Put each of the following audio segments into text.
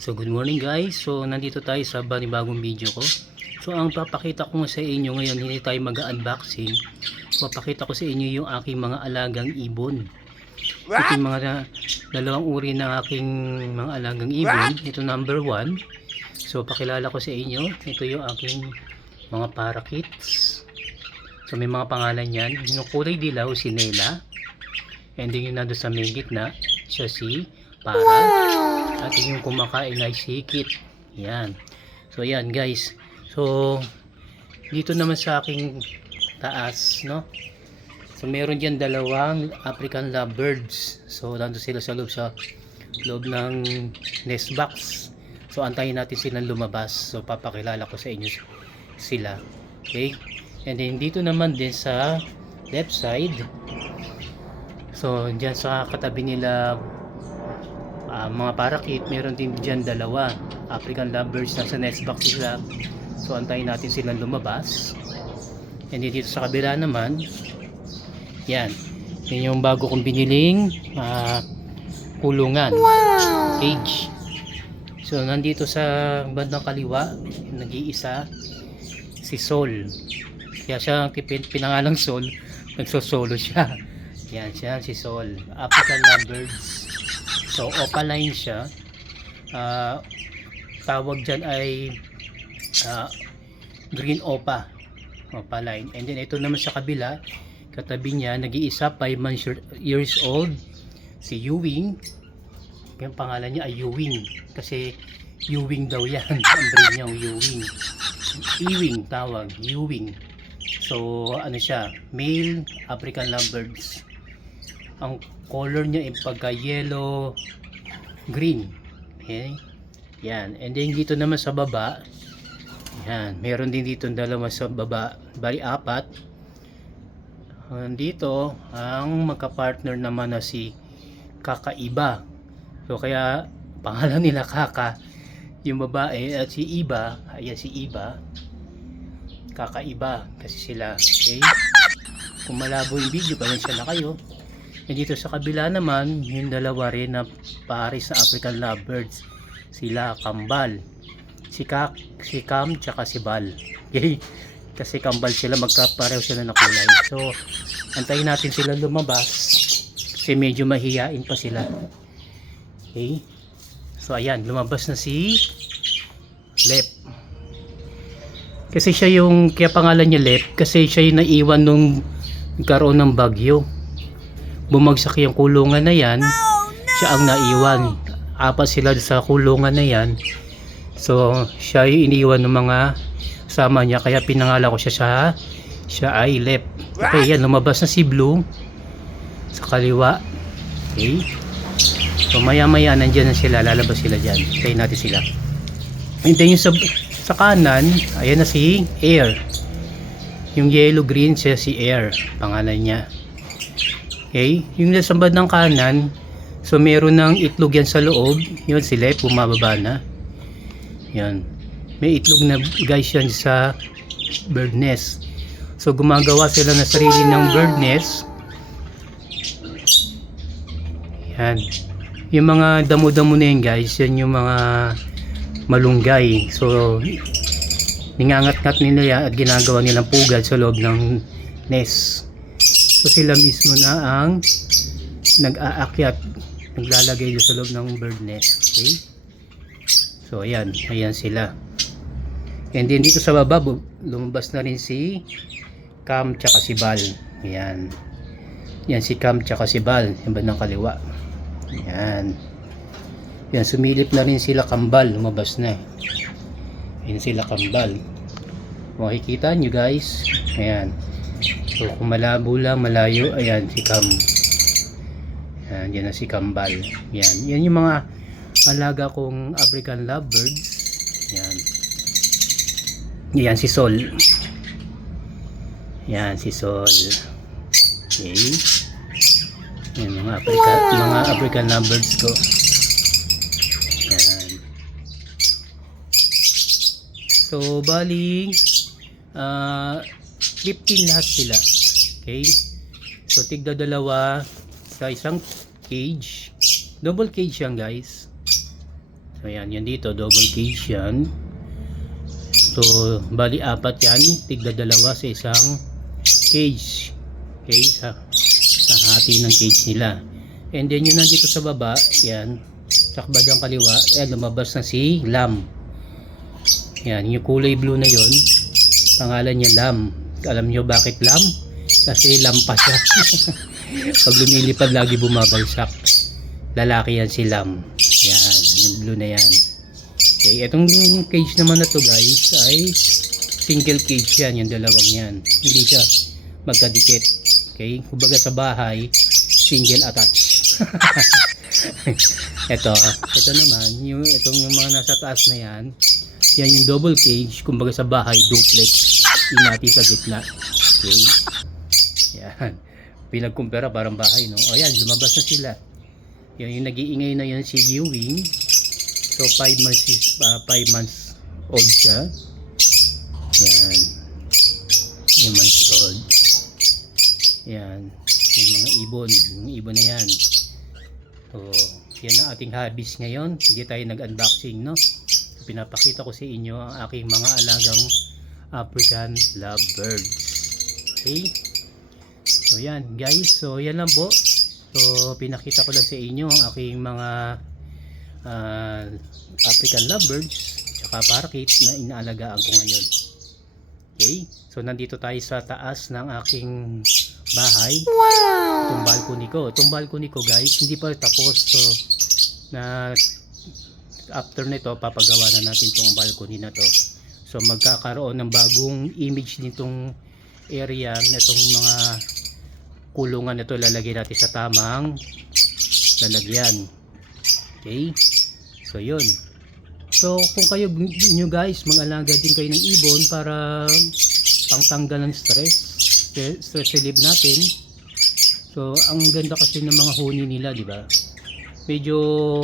So good morning guys. So nandito tayo sa panibagong video ko. So ang papakita ko sa inyo ngayon, hindi tayo mag-unboxing. Papakita ko sa inyo yung aking mga alagang ibon. Ito yung mga dalawang uri ng aking mga alagang ibon. Ito number 1. So pakilala ko sa inyo, ito yung aking mga parakeets. So may mga pangalan yan. Yung kulay dilaw si Nela. And then yung nandun sa may gitna, siya si Para. At yung kumakain ay sikit. Yan. So yan guys. So dito naman sa aking taas, no? So meron diyan dalawang African lovebirds. So nandun sila sa loob ng nest box. So antayin natin silang lumabas. So papakilala ko sa inyo sila. Okay? And then dito naman din sa left side. So diyan sa katabi nila mga parakeet, meron din dyan dalawa African lovebirds na sa nest box sila. So antayin natin silang lumabas. And dito sa kabila naman, yan yung bago kong biniling kulungan, cage. So nandito sa bandang kaliwa, nag-iisa si Sol. Kaya siya pinangalang Sol, nagsosolo siya. Yan siya si Sol, African lovebirds. So opaline siya. Tawag dyan ay green opaline. And then ito naman sa kabila, katabi niya, nag-iisa 5 years old, si Ewing. Yung pangalan niya ay Ewing kasi Ewing daw yan. Ang breed niya Ewing. Ewing tawag, Ewing. So ano siya, male African lovebirds. Ang color niya ay pagka yellow green. Okay? Yan. And then dito naman sa baba, yan, meron din dito dalawa sa baba, bali 4. Dito ang magka-partner naman na si Kakaiba. So kaya pangalan nila Kaka yung babae, at si Iba, ayan si Iba, Kakaiba kasi sila. Okay? Kung malabo yung video, pasensya na kayo. And dito sa kabila naman, yung dalawa rin na pares na African lovebirds, sila Kambal, si Cam tsaka si Bal. Okay? Kasi Kambal sila, magkapareho sila na kulay. So antayin natin sila lumabas kasi medyo mahiyain pa sila. Okay? So ayan, lumabas na si Lep. Kasi siya yung, kaya pangalan niya Lep kasi siya yung naiwan nung nagkaroon ng bagyo. Bumagsak yung kulungan na yan, siya ang naiwan. 4 sila sa kulungan na yan. So siya yung iniwan ng mga sama niya, kaya pinangala ko siya ay Lep. Okay, yan, lumabas na si Blue sa kaliwa. Okay, so maya maya nandyan na sila, lalabas sila dyan. Tayo natin sila. And then yung sa kanan, ayan na si Air. Yung yellow green, siya si Air, pangalan niya. Okay, yung nasa bandang kanan, so meron ng itlog yan sa loob. Yun si Lep, bumababa na. Yan, may itlog na guys yan sa bird nest. So gumagawa sila na sarili ng bird nest. Yan, yung mga damo-damo na yan guys, yan yung mga malunggay. So ningangat-ngat nila yan at ginagawa nilang pugad sa loob ng nest. So sila mismo na ang nag-aakyat, naglalagay sa loob ng bird nest. Okay? So ayan sila. And then dito sa baba, lumabas na rin si Cam tsaka si Bal. Ayan. Yan si Cam tsaka si Bal, yung bandang kaliwa. Ayan. Yan, sumilip na rin sila Kambal, lumabas na. Ayan sila Kambal. Makikita nyo guys. Ayan. So kung malabo lang, malayo, ayan si Cam. Ayan, yan na si Kambal. Yan yung mga alaga kong African lovebirds. Yan si Sol. Yan si Sol. Okay. Yan mga African lovebirds ko. Yan. So bali 15 lahat sila. Okay? So tigda dalawa sa isang cage. Double cage yan guys. So yan, yan dito double cage yan. So bali apat yan, tigda dalawa sa isang cage. Okay, sa hati ng cage nila. And then yun nandito sa baba, yan, sa kabadang kaliwa, ayan, lumabas na si Lam. Yan, yung kulay blue na yon, pangalan niya Lam. Alam niyo bakit Lam? Kasi lampas siya. Pag lumilipad lagi bumabalsak. Lalaki yan si Lam. Yan, yung blue na yan. Okay, itong cage naman na to guys ay single cage yan, yung dalawang yan. Hindi siya magkadikit. Okay, kumbaga sa bahay, single attach. ito naman, itong mga nasa taas na yan, yan yung double cage, kumbaga sa bahay, duplex. Yung natin sa gitna. Okay. Yan. Pinagkumpara parang bahay, no? O yan, lumabas na sila. Yan yung nag-iingay na yan si Ewing. So 5 months old siya. Yan. 5 months old. Yan. Yung mga ibon. Yung ibon na yan. So, yan ang ating hobbies ngayon. Hindi tayo nag-unboxing, no? Pinapakita ko sa inyo ang aking mga alagang African lovebirds. Okay? So yan guys, so yan lang po. So pinakita ko lang sa inyo ang aking mga African lovebirds tsaka parakeet na inaalagaan ko ngayon. Okay, so nandito tayo sa taas ng aking bahay. Itong balcony ko guys, hindi pa tapos. So na after nito papagawa na natin tong balcony na to. So magkakaroon ng bagong image nitong area, nitong mga kulungan nito, lalagay natin sa tamang lalagyan. Okay, so yun. So kung kayo nyo guys, mag-alaga din kayo ng ibon para pangtanggal ng stress relief natin. So ang ganda kasi ng mga honey nila, di ba? Medyo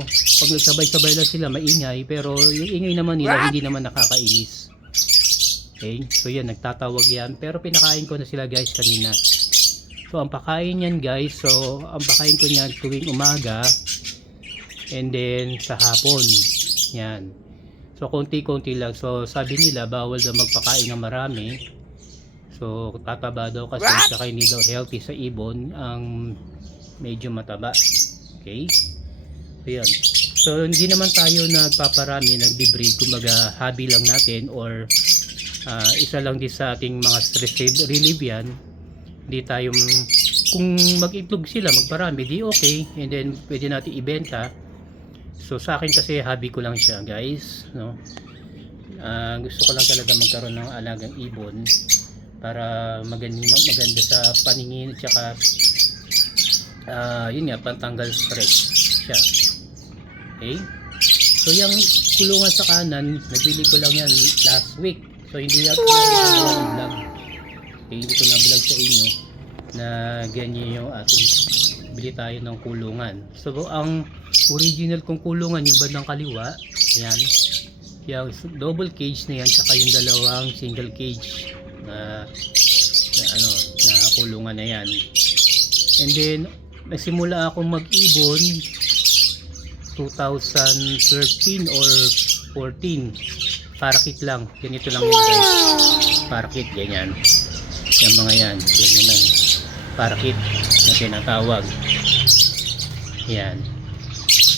pag nagsabay-sabay lang sila maingay, pero yung ingay naman nila hindi naman nakakainis. Okay, so yan, nagtatawag yan, pero pinakain ko na sila guys kanina. So ang pakain yan guys, so ang pakain ko niyan tuwing umaga and then sa hapon. Yan. So konti-konti lang. So sabi nila bawal daw magpakain ng marami. So tataba daw kasi, saka hindi daw healthy sa ibon ang medyo mataba. Okay? So yan. So hindi naman tayo nagpaparami, nagbe-breed, kumbaga hobby lang natin or isa lang din sa ating mga stress relief yan. Hindi tayo, kung mag-itlog sila magparami di okay, and then pwede natin ibenta. So sa akin kasi hobby ko lang siya guys, no? Gusto ko lang talaga magkaroon ng alagang ibon para maganda sa paningin at saka yun nga, pantanggal stress siya. Okay, so yung kulungan sa kanan nabili ko lang yan last week, so hindi ako vlog. Hindi ko na vlog sa inyo na ganyan yung ating bili tayo ng kulungan. So ang original kong kulungan yung bandang kaliwa, yan, yung double cage na yan, saka yung dalawang single cage na kulungan na yan. And then nagsimula akong mag-ibon 2013 or 14. Parakeet lang, ganito lang yun guys, parakeet, ganyan. Yung mga yan, ganyan lang, parakeet na tinatawag. Yan.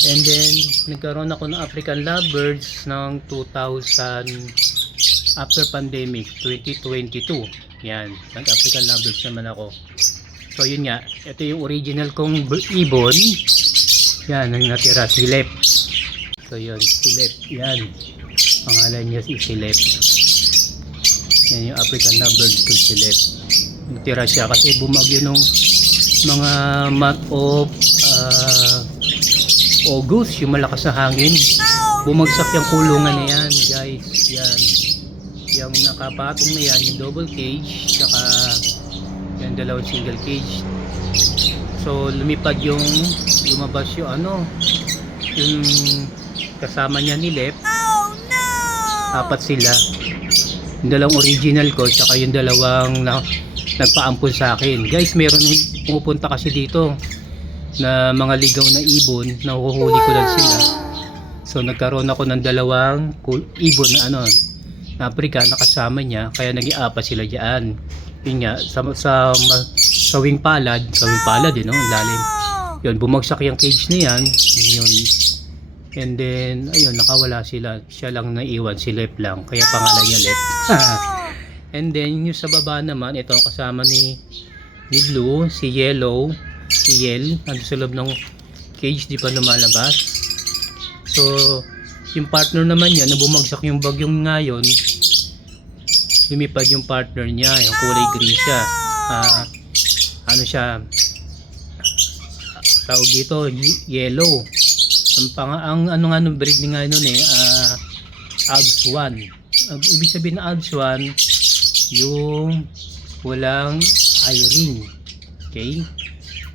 And then nagkaroon ako ng African lovebirds ng 2000 after pandemic 2022. Yan, nag-African lovebirds naman ako. So yun nga, ito yung original kong ibon. Yan, ang natira, Silep. So yun, Silep. Yan, pangalan niya si Silep. Yan yung African lovebirds kong Silep. Natira siya kasi bumagyo nung mga month of August, yung malakas na hangin. Bumagsak yung kulungan na yan guys. Yan, yung nakapatong na yan, yung double cage, saka yung dalawang single cage. So lumipad yung, lumabas yung yung kasama niya ni Lep. Apat sila, yung dalawang original ko saka yung dalawang nagpaampun sa akin guys. Meron pumupunta kasi dito na mga ligaw na ibon, nahuhuli ko lang sila. So nagkaroon ako ng dalawang ibon na ano, na African na kasama niya, kaya naging apat sila diyan. Yun nga, sa wing palad din, no? Lalim. Yun, bumagsak yung cage na yan. Yun. And then, ayun, nakawala sila. Siya lang naiwan, si Lep lang. Kaya pangalan niya Lep. And then, yung sa baba naman, ito ang kasama ni Blue, si Yellow, si Yel, nandun sa loob ng cage, di pa lumalabas. So, yung partner naman niya, na bumagsak yung bagyong ngayon, lumipad yung partner niya, yung kulay green siya. Ano siya, tawag dito, yellow. Ang ano nga nung breed nga nun Alps 1. Ibig sabihin na Alps 1, yung walang eye-ring. Okay?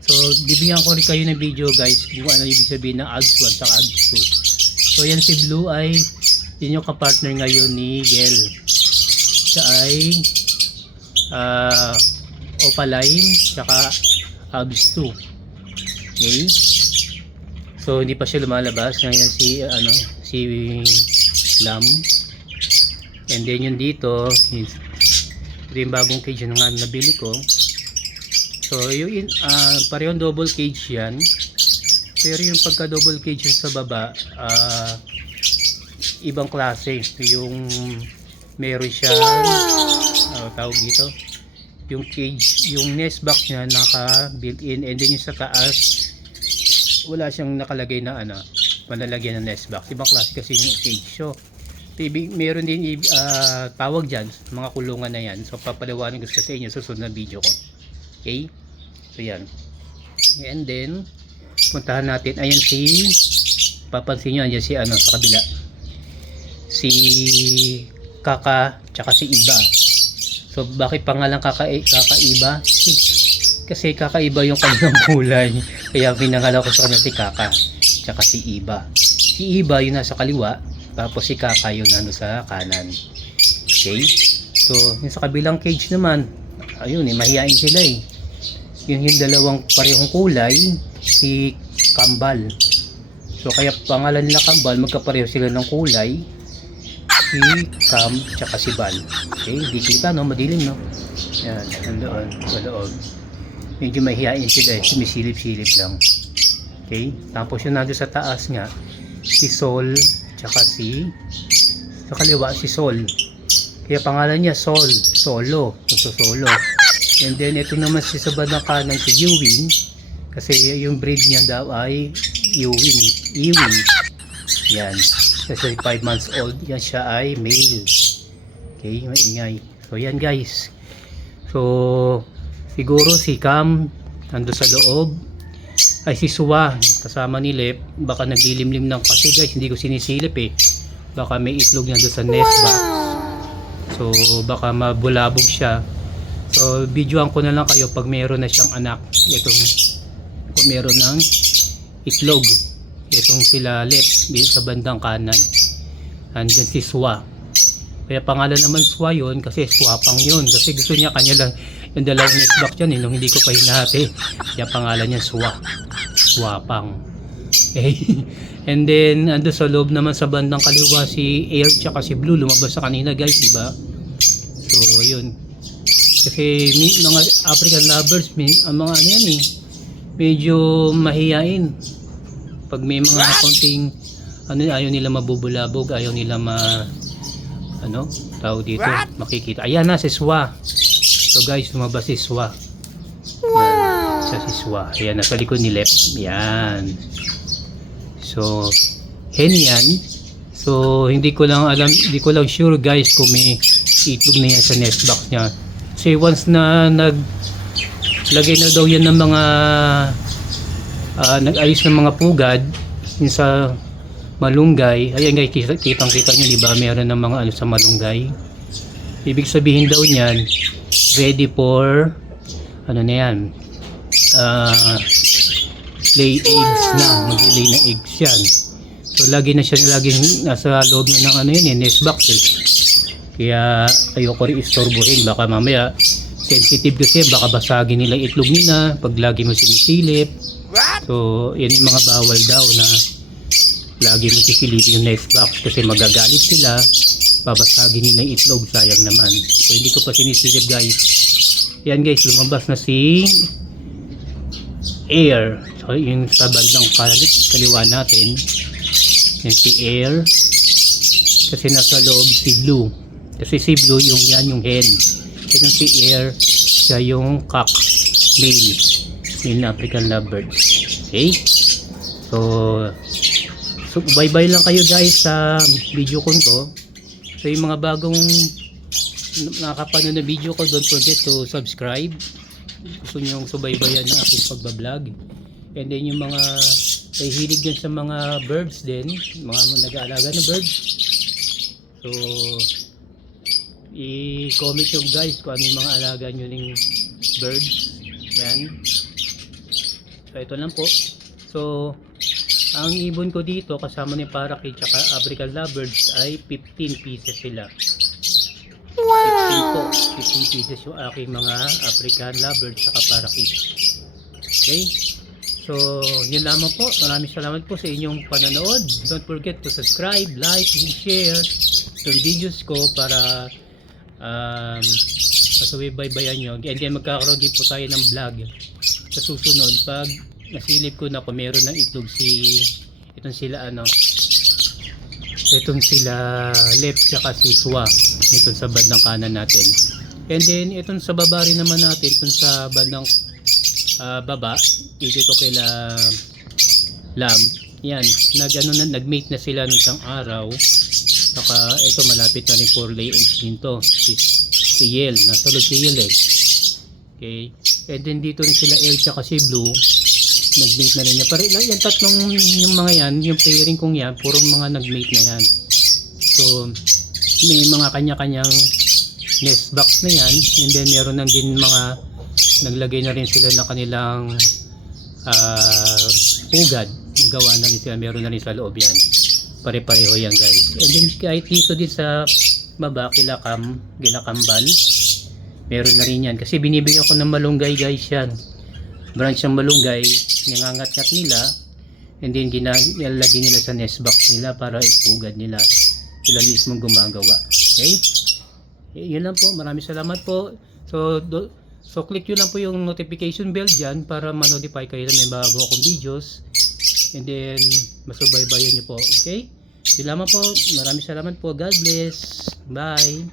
So, bibigyan ko rin kayo ng video guys kung ano ibig sabihin ng Alps 1 at Alps 2. So, yan si Blue ay yun yung kapartner ngayon ni Yel. Siya ay Opaline saka Alps 2. Okay? So, hindi pa siya lumalabas. Ngayon si Lam. And then yung dito, ito yung bagong cage na nga nabili ko. So, yung parehong double cage yan. Pero yung pagka double cage sa baba, ibang klase. Yung meron siya, tawag dito, yung cage, yung nest box niya naka built in, and then yung sa taas wala siyang nakalagay na panlalagyan ng nest box. Ibang klase kasi yung cage. So meron din tawag dyan, mga kulungan na yan. So papaliwanag ko sa inyo sa susunod na video ko. Okay, so yan. And then puntahan natin, ayan papansin nyo, andyan si sa kabila, si Kaka tsaka si Iba. So bakit pangalan Kakaiba? Kasi kakaiba yung kanilang kulay, kaya pinangalan ko sa kanya si Kaka tsaka si Iba. Si Iba yung nasa kaliwa, tapos si Kaka yung nando sa kanan. Okay, so yung sa kabilang cage naman, ayun mahihain sila yung dalawang parehong kulay, si Kambal. So kaya pangalan nila Kambal, magkapareho sila ng kulay, si Kam tsaka si Bal. Okay, di kita no, madilim no. Yan, nandoon sa loob. Medyo mahihain sila, sumisilip-silip lang. Okay, tapos yung nandun sa taas nga, si Sol tsaka sa kaliwa si Sol. Kaya pangalan niya Solo. And then ito naman sa bandang kanan si Ewing, kasi yung breed niya daw ay Ewing. Yan, kasi 5 months old yan, siya ay male. Okay, maingay. So yan guys, so siguro si Cam nando sa loob, ay si Suwa kasama ni Lep, baka naglilimlim lang kasi guys, hindi ko sinisilip baka may itlog na doon sa nest box. So baka mabulabog siya. So videoan ko na lang kayo pag meron na siyang anak, kung meron ng itlog. Itong sila Lep sa bandang kanan, andyan si Swa. Kaya pangalan naman Swa yun kasi swapang yun, kasi gusto niya kanya lang yung dalawang nest box yan nung hindi ko pa hinati. Kaya pangalan niya swapang. And then ando sa loob naman sa bandang kaliwa si Air tsaka si Blue, lumabas sa kanina guys, diba? So yun, kasi mga African lovers, ang mga medyo mahihain. Pag may mga konting ayaw nila mabubulabog, ayaw nila tawag dito, makikita. Ayan na si Swa. So guys, lumabas si Swa. Yan, siya si Swa. Ayan, nasa likod ni Lep. Yan. So hen yan. So hindi ko lang sure guys kung may itlog na yan sa nest box niya. Kasi once na naglagay na daw yan ng mga nag-ayos ng mga pugad yung sa malunggay. Ayan guys, kitang kita nyo diba, meron ng mga sa malunggay. Ibig sabihin daw niyan, ready for na yan, lay eggs na, mag-lay na eggs yan. So laging nasa loob na ng nest box kaya ayoko rin istorbohin, baka mamaya sensitive kasi, baka basagin nila itlog nila pag lagi mo sinisilip. So yan yung mga bawal daw na lagi mo sisilipin yung nest box kasi magagalit sila, babasagin nila yung itlog, sayang naman. So hindi ko pa sinisilip guys. Yan guys, lumabas na si Air. So yung sa bandang kaliwa natin, yan si Air, kasi nasa loob si Blue, kasi si Blue yung yan yung hen, kasi si Air siya yung cock, male na African lovebirds. Okay, so bye-bye lang kayo guys sa video ko to. So yung mga bagong nakakapanood na video ko, don't forget to subscribe. Gusto nyo subaybayan na aking pagbablog. And then yung mga ay hilig din sa mga birds din, mga nag-aalaga ng birds. So i-comment nyo guys kung ano yung mga alaga nyo ng birds. Yan. So ito lang po. So ang ibon ko dito kasama ni parakeet at African lovebirds ay 15 pieces sila. 15 po. 15 pieces yung aking mga African lovebirds at parakeet. Okay? So, yun lamang po. Maraming salamat po sa inyong panonood. Don't forget to subscribe, like, and share itong videos ko para pasubaybayan nyo. And then magkakaroon din po tayo ng vlog sa susunod pag nasilip ko na kung meron ng itlog itong sila left tsaka si Swa itong sa bandang kanan natin. And then itong sa baba rin naman natin, itong sa bandang baba dito kila Lam, yan nagmate na sila ng isang araw. Saka ito malapit na rin for lay eggs din to, si Yel, nasa loob si Yel okay. And then dito rin sila Air tsaka si Blue, nagmate na rin niya. Yan tatlong yung mga yan, yung pairing kong yan, puro mga nagmate na yan. So may mga kanya-kanyang nest box na yan. And then meron nang din mga naglagay na rin sila ng kanilang pugad, nagawa na rin sila, meron na rin sa loob yan, pare-pareho yan guys. And then kahit dito din sa baba ginakambal, meron na rin yan kasi binibigyan ko ng malunggay guys. Yan branch ng malunggay, ningangat-ngat nila, and then nilalagay nila sa nest box nila para ipugad nila, sila mismong gumagawa. Okay, yun lang po. Maraming salamat po. So click nyo lang po yung notification bell dyan para ma-notify kayo na may bago akong videos, and then masubaybayan nyo po. Okay, yun lamang po. Maraming salamat po. God bless. Bye.